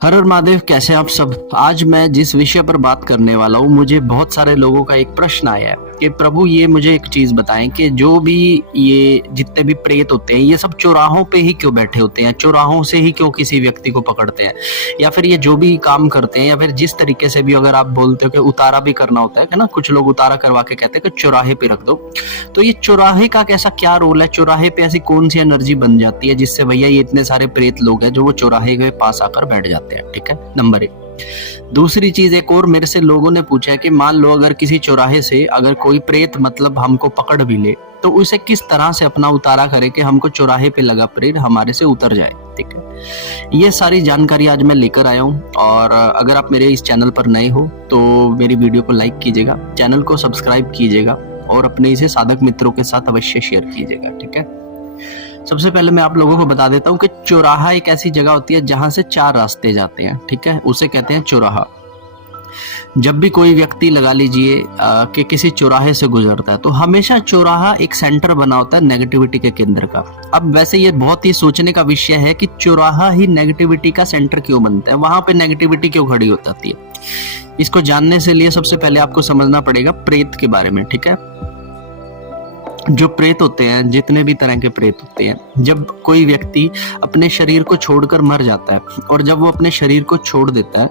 हर हर महादेव, कैसे हैं आप सब। आज मैं जिस विषय पर बात करने वाला हूँ, मुझे बहुत सारे लोगों का एक प्रश्न आया है कि प्रभु ये मुझे एक चीज बताएं कि जो भी ये जितने भी प्रेत होते हैं ये सब चौराहों पे ही क्यों बैठे होते हैं, चौराहों से ही क्यों किसी व्यक्ति को पकड़ते हैं, या फिर ये जो भी काम करते हैं या फिर जिस तरीके से भी अगर आप बोलते हो कि उतारा भी करना होता है ना, कुछ लोग उतारा करवा के कहते हैं कि चौराहे पे रख दो। तो ये चौराहे का कैसा क्या रोल है, चौराहे पे ऐसी कौन सी एनर्जी बन जाती है जिससे भैया ये इतने सारे प्रेत लोग हैं जो वो चौराहे के पास आकर बैठ जाते हैं। ठीक है, नंबर एक। दूसरी चीज एक और मेरे से लोगों ने पूछा है कि मान लो अगर किसी चौराहे से अगर कोई प्रेत मतलब हमको पकड़ भी ले तो उसे किस तरह से अपना उतारा करे कि हमको चौराहे पे लगा प्रेत हमारे से उतर जाए। ठीक है, ये सारी जानकारी आज मैं लेकर आया हूँ। और अगर आप मेरे इस चैनल पर नए हो तो मेरी वीडियो को लाइक कीजिएगा, चैनल को सब्सक्राइब कीजिएगा और अपने इसे साधक मित्रों के साथ अवश्य शेयर कीजिएगा। ठीक है, सबसे पहले मैं आप लोगों को बता देता हूँ कि चौराहा एक ऐसी जगह होती है जहां से चार रास्ते जाते हैं। ठीक है, उसे कहते हैं चौराहा। जब भी कोई व्यक्ति लगा लीजिए कि किसी चौराहे से गुजरता है तो हमेशा चौराहा एक सेंटर बना होता है नेगेटिविटी के केंद्र का। अब वैसे ये बहुत ही सोचने का विषय है कि चौराहा ही नेगेटिविटी का सेंटर क्यों बनता है, वहां पे नेगेटिविटी क्यों खड़ी हो जाती है। इसको जानने से लिए सबसे पहले आपको समझना पड़ेगा प्रेत के बारे में। ठीक है, जो प्रेत होते हैं, जितने भी तरह के प्रेत होते हैं, जब कोई व्यक्ति अपने शरीर को छोड़कर मर जाता है और जब वो अपने शरीर को छोड़ देता है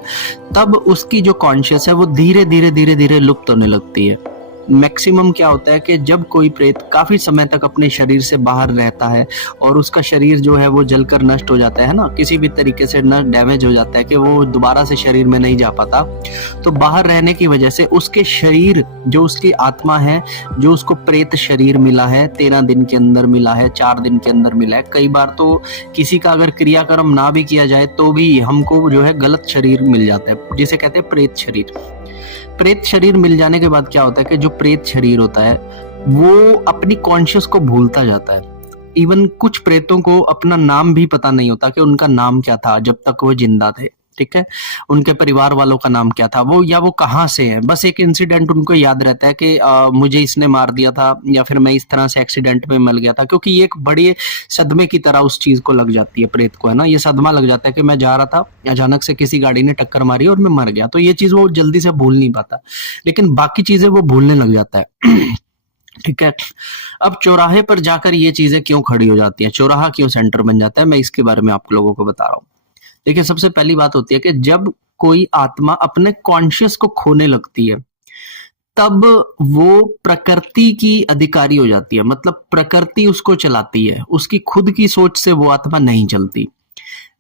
तब उसकी जो कॉन्शियस है वो धीरे धीरे धीरे धीरे लुप्त होने लगती है। मैक्सिमम क्या होता है कि जब कोई प्रेत काफी समय तक अपने शरीर से बाहर रहता है और उसका शरीर जो है वो जलकर नष्ट हो जाता है ना, किसी भी तरीके से न डैमेज हो जाता है कि वो दोबारा से शरीर में नहीं जा पाता, तो बाहर रहने की वजह से उसके शरीर, जो उसकी आत्मा है, जो उसको प्रेत शरीर मिला है 13 दिन के अंदर मिला है, 4 दिन के अंदर मिला है, कई बार तो किसी का अगर क्रियाक्रम ना भी किया जाए तो भी हमको जो है गलत शरीर मिल जाता है, जिसे कहते हैं प्रेत शरीर। प्रेत शरीर मिल जाने के बाद क्या होता है कि जो प्रेत शरीर होता है वो अपनी कॉन्शियस को भूलता जाता है। इवन कुछ प्रेतों को अपना नाम भी पता नहीं होता कि उनका नाम क्या था जब तक वो जिंदा थे। ठीक है, उनके परिवार वालों का नाम क्या था, वो या वो कहाँ से है, बस एक इंसिडेंट उनको याद रहता है कि मुझे इसने मार दिया था या फिर मैं इस तरह से एक्सीडेंट में मर गया था, क्योंकि ये एक बड़ी सदमे की तरह उस चीज को लग जाती है प्रेत को, है ना। ये सदमा लग जाता है कि मैं जा रहा था, अचानक से किसी गाड़ी ने टक्कर मारी और मैं मर गया, तो ये चीज वो जल्दी से भूल नहीं पाता, लेकिन बाकी चीजें वो भूलने लग जाता है। ठीक है, अब चौराहे पर जाकर ये चीजें क्यों खड़ी हो जाती हैं, चौराहा क्यों सेंटर बन जाता है, मैं इसके बारे में आप लोगों को बता रहा हूँ। देखिए, सबसे पहली बात होती है कि जब कोई आत्मा अपने कॉन्शियस को खोने लगती है तब वो प्रकृति की अधिकारी हो जाती है, मतलब प्रकृति उसको चलाती है, उसकी खुद की सोच से वो आत्मा नहीं चलती।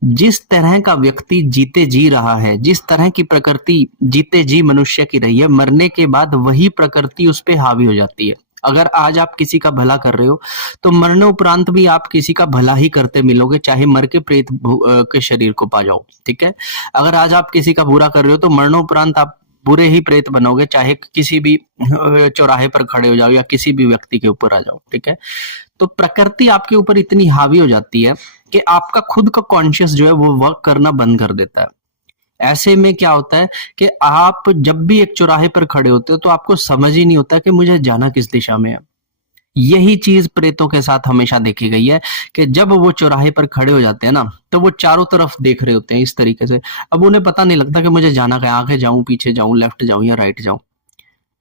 जिस तरह का व्यक्ति जीते जी रहा है, जिस तरह की प्रकृति जीते जी मनुष्य की रही है, मरने के बाद वही प्रकृति उस पर हावी हो जाती है। अगर आज आप किसी का भला कर रहे हो तो मरने उपरांत भी आप किसी का भला ही करते मिलोगे, चाहे मर के प्रेत के शरीर को पा जाओ। ठीक है, अगर आज आप किसी का बुरा कर रहे हो तो मरने उपरांत आप बुरे ही प्रेत बनोगे, चाहे किसी भी चौराहे पर खड़े हो जाओ या किसी भी व्यक्ति के ऊपर आ जाओ। ठीक है, तो प्रकृति आपके ऊपर इतनी हावी हो जाती है कि आपका खुद का कॉन्शियस जो है वो वर्क करना बंद कर देता है। ऐसे में क्या होता है कि आप जब भी एक चौराहे पर खड़े होते हो तो आपको समझ ही नहीं होता कि मुझे जाना किस दिशा में है। यही चीज प्रेतों के साथ हमेशा देखी गई है कि जब वो चौराहे पर खड़े हो जाते हैं ना तो वो चारों तरफ देख रहे होते हैं इस तरीके से। अब उन्हें पता नहीं लगता कि मुझे जाना कहाँ, आगे जाऊं, पीछे जाऊं, लेफ्ट जाऊं या राइट जाऊं।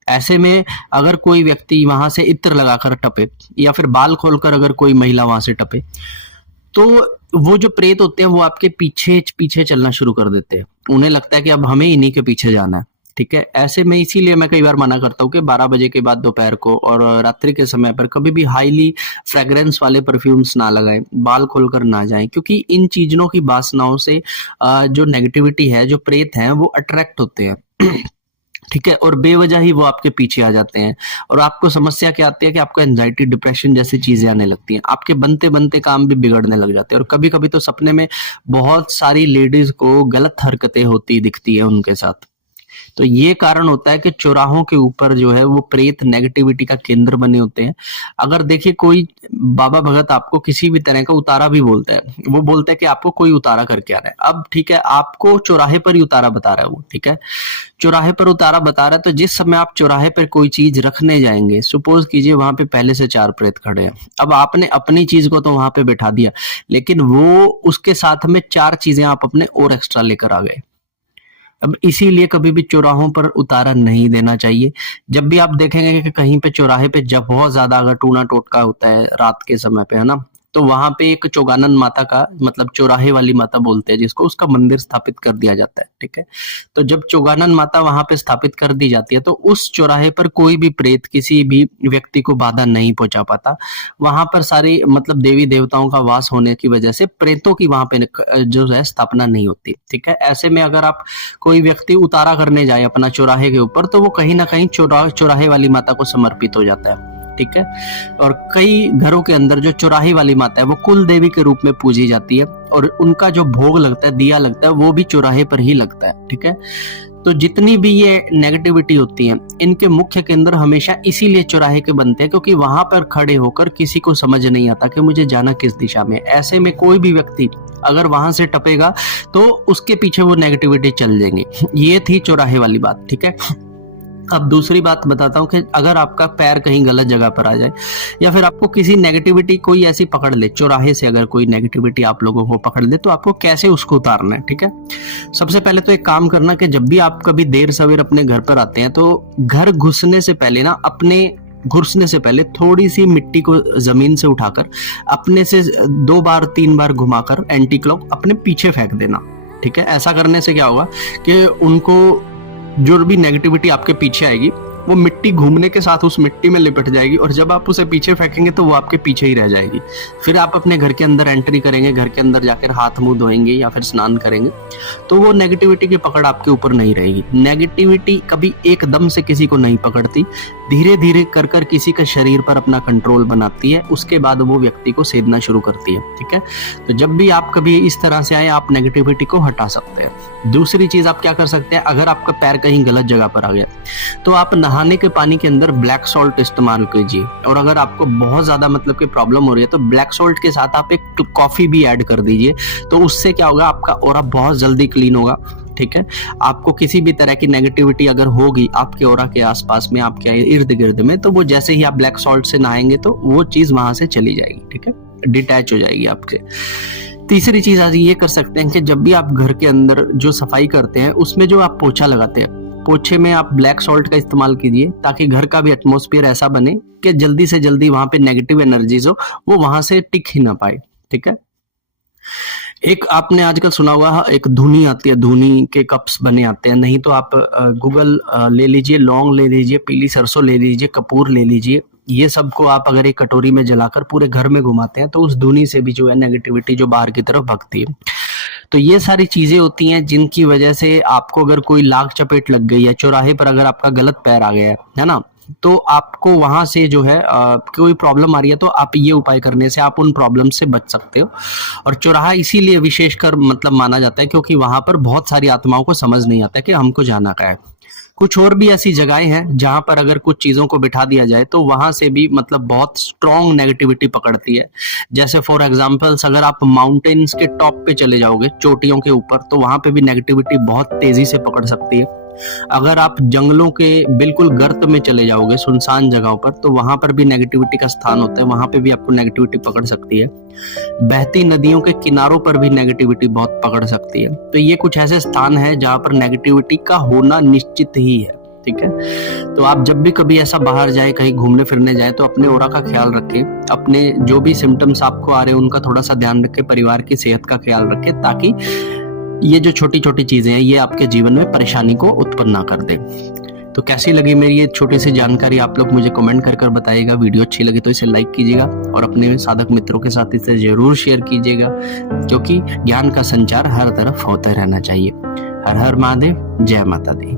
ऐसे में अगर कोई व्यक्ति वहां से इत्र लगाकर टपे या फिर बाल खोलकर अगर कोई महिला वहां से टपे तो वो जो प्रेत होते हैं वो आपके पीछे पीछे चलना शुरू कर देते हैं। उन्हें लगता है कि अब हमें इन्हीं के पीछे जाना है। ठीक है, ऐसे में इसीलिए मैं कई बार मना करता हूँ कि 12 बजे के बाद दोपहर को और रात्रि के समय पर कभी भी हाईली फ्रेग्रेंस वाले परफ्यूम्स ना लगाएं, बाल खोलकर ना जाएं, क्योंकि इन चीजों की वासनाओं से जो नेगेटिविटी है, जो प्रेत हैं, वो अट्रैक्ट होते हैं। ठीक है, और बेवजह ही वो आपके पीछे आ जाते हैं और आपको समस्या क्या आती है कि आपको एंजाइटी, डिप्रेशन जैसी चीजें आने लगती हैं, आपके बनते बनते काम भी बिगड़ने लग जाते हैं। और कभी कभी तो सपने में बहुत सारी लेडीज को गलत हरकतें होती दिखती है उनके साथ। तो ये कारण होता है कि चौराहों के ऊपर जो है वो प्रेत नेगेटिविटी का केंद्र बने होते हैं। अगर देखिए कोई बाबा भगत आपको किसी भी तरह का उतारा भी बोलता है, वो बोलता है कि आपको कोई उतारा करके आ रहा है। अब ठीक है, आपको चौराहे पर ही उतारा बता रहा है वो, ठीक है, चौराहे पर उतारा बता रहा है। तो जिस समय आप चौराहे पर कोई चीज रखने जाएंगे, सपोज कीजिए वहां पे पहले से 4 प्रेत खड़े हैं, अब आपने अपनी चीज को तो वहां पे बैठा दिया, लेकिन वो उसके साथ में 4 चीजें आप अपने और एक्स्ट्रा लेकर आ गए। अब इसीलिए कभी भी चौराहों पर उतारा नहीं देना चाहिए। जब भी आप देखेंगे कि कहीं पे चौराहे पे जब बहुत ज्यादा अगर टूना टोटका होता है रात के समय पे, है ना, तो वहां पे एक चौगानन माता का, मतलब चौराहे वाली माता बोलते हैं जिसको, उसका मंदिर स्थापित कर दिया जाता है, ठीक है। तो जब चौगानन माता वहां पे स्थापित कर दी जाती है तो उस चौराहे पर कोई भी प्रेत किसी भी व्यक्ति को बाधा नहीं पहुंचा पाता। वहां पर सारी मतलब देवी देवताओं का वास होने की वजह से प्रेतों की वहां पे जो है स्थापना नहीं होती, ठीक है। ऐसे में अगर आप कोई व्यक्ति उतारा करने जाए अपना चौराहे के ऊपर, तो वो कहीं ना कहीं चौराहे वाली माता को समर्पित हो जाता है, ठीक है। और कई घरों के अंदर जो चौराहे वाली माता है वो कुल देवी के रूप में पूजी जाती है, और उनका जो भोग लगता है, दिया लगता है, वो भी चौराहे पर ही लगता है, ठीक है। तो जितनी भी ये नेगेटिविटी होती है, इनके मुख्य केंद्र हमेशा इसीलिए चौराहे के बनते हैं क्योंकि वहां पर खड़े होकर किसी को समझ नहीं आता कि मुझे जाना किस दिशा में। ऐसे में कोई भी व्यक्ति अगर वहां से टपेगा तो उसके पीछे वो नेगेटिविटी चल जाएंगी। ये थी चौराहे वाली बात, ठीक है। अब दूसरी बात बताता हूँ कि अगर आपका पैर कहीं गलत जगह पर आ जाए, या फिर आपको किसी नेगेटिविटी कोई ऐसी पकड़ ले, चौराहे से अगर कोई नेगेटिविटी आप लोगों को पकड़ ले, तो आपको कैसे उसको उतारना है, ठीक है। सबसे पहले तो एक काम करना कि जब भी आप कभी देर सवेर अपने घर पर आते हैं, तो घर घुसने से पहले ना, घुसने से पहले थोड़ी सी मिट्टी को जमीन से उठाकर अपने से 2 बार 3 बार घुमाकर एंटी क्लॉक अपने पीछे फेंक देना, ठीक है। ऐसा करने से क्या होगा कि उनको जो भी नेगेटिविटी आपके पीछे आएगी वो मिट्टी घूमने के साथ उस मिट्टी में लिपट जाएगी, और जब आप उसे पीछे फेंकेंगे तो वो आपके पीछे ही रह जाएगी। फिर आप अपने घर के अंदर एंट्री करेंगे, घर के अंदर जाकर हाथ मुंह धोएंगे या फिर स्नान करेंगे, तो वो नेगेटिविटी की पकड़ आपके ऊपर नहीं रहेगी। नेगेटिविटी कभी एकदम से किसी को नहीं पकड़ती, धीरे धीरे कर कर किसी के शरीर पर अपना कंट्रोल बनाती है, उसके बाद वो व्यक्ति को सेधना शुरू करती है, ठीक है। तो जब भी आप कभी इस तरह से आए, आप नेगेटिविटी को हटा सकते हैं। दूसरी चीज आप क्या कर सकते हैं, अगर आपका पैर कहीं गलत जगह पर आ गया तो आप नहाने के पानी के अंदर ब्लैक सॉल्ट इस्तेमाल कीजिए, और अगर आपको बहुत ज्यादा मतलब कि प्रॉब्लम हो रही है तो ब्लैक सॉल्ट के साथ आप एक कॉफी भी ऐड कर दीजिए। तो उससे क्या होगा, आपका ऑरा बहुत जल्दी क्लीन होगा, ठीक है। आपको किसी भी तरह की नेगेटिविटी अगर होगी आपके ऑरा के आसपास में, आपके इर्द गिर्द में, तो वो जैसे ही आप ब्लैक सॉल्ट से नहाएंगे तो वो चीज वहां से चली जाएगी, ठीक है, डिटैच हो जाएगी आपसे। तीसरी चीज आज ये कर सकते हैं कि जब भी आप घर के अंदर जो सफाई करते हैं उसमें जो आप पोछा लगाते हैं, पोछे में आप ब्लैक सॉल्ट का इस्तेमाल कीजिए, ताकि घर का भी एटमॉस्फेयर ऐसा बने कि जल्दी से जल्दी वहां पे नेगेटिव एनर्जीज हो वो वहां से टिक ही ना पाए, ठीक है। एक आपने आजकल सुना हुआ एक धुनी आती है, धुनी के कप्स बने आते हैं, नहीं तो आप गूगल ले लीजिए, लौंग ले लीजिए, पीली सरसों ले लीजिए, कपूर ले लीजिए, ये सबको आप अगर एक कटोरी में जलाकर पूरे घर में घुमाते हैं तो उस धुनी से भी जो है नेगेटिविटी जो बाहर की तरफ भगती है। तो ये सारी चीजें होती हैं जिनकी वजह से आपको अगर कोई लाग चपेट लग गई है, चौराहे पर अगर आपका गलत पैर आ गया है ना, तो आपको वहां से जो है कोई प्रॉब्लम आ रही है, तो आप ये उपाय करने से आप उन प्रॉब्लम से बच सकते हो। और चौराहा इसीलिए विशेषकर मतलब माना जाता है क्योंकि वहां पर बहुत सारी आत्माओं को समझ नहीं आता कि हमको जाना क्या है। कुछ और भी ऐसी जगहें हैं जहां पर अगर कुछ चीजों को बिठा दिया जाए तो वहां से भी मतलब बहुत स्ट्रॉन्ग नेगेटिविटी पकड़ती है। जैसे फॉर एग्जांपल्स अगर आप माउंटेन्स के टॉप पे चले जाओगे, चोटियों के ऊपर, तो वहां पे भी नेगेटिविटी बहुत तेजी से पकड़ सकती है। अगर आप जंगलों के बिल्कुल गर्त में चले जाओगे, सुनसान जगहों पर, तो वहां पर भी नेगेटिविटी का स्थान होता है, वहां पे भी आपको नेगेटिविटी पकड़ सकती है। बहती नदियों के किनारों पर भी नेगेटिविटी बहुत पकड़ सकती है। तो ये कुछ ऐसे स्थान है जहां पर नेगेटिविटी का होना निश्चित ही है, ठीक है। तो आप जब भी कभी ऐसा बाहर जाए, कहीं घूमने फिरने जाए, तो अपने ऑरा का ख्याल रखें, अपने जो भी सिम्टम्स आपको आ रहे हैं उनका थोड़ा सा ध्यान रखें, परिवार की सेहत का ख्याल रखें, ताकि ये जो छोटी छोटी चीजें हैं ये आपके जीवन में परेशानी को उत्पन्न ना कर दे। तो कैसी लगी मेरी ये छोटी सी जानकारी, आप लोग मुझे कमेंट कर कर बताइएगा। वीडियो अच्छी लगी तो इसे लाइक कीजिएगा और अपने साधक मित्रों के साथ इसे जरूर शेयर कीजिएगा, क्योंकि ज्ञान का संचार हर तरफ होता रहना चाहिए। हर हर महादेव, जय माता दी।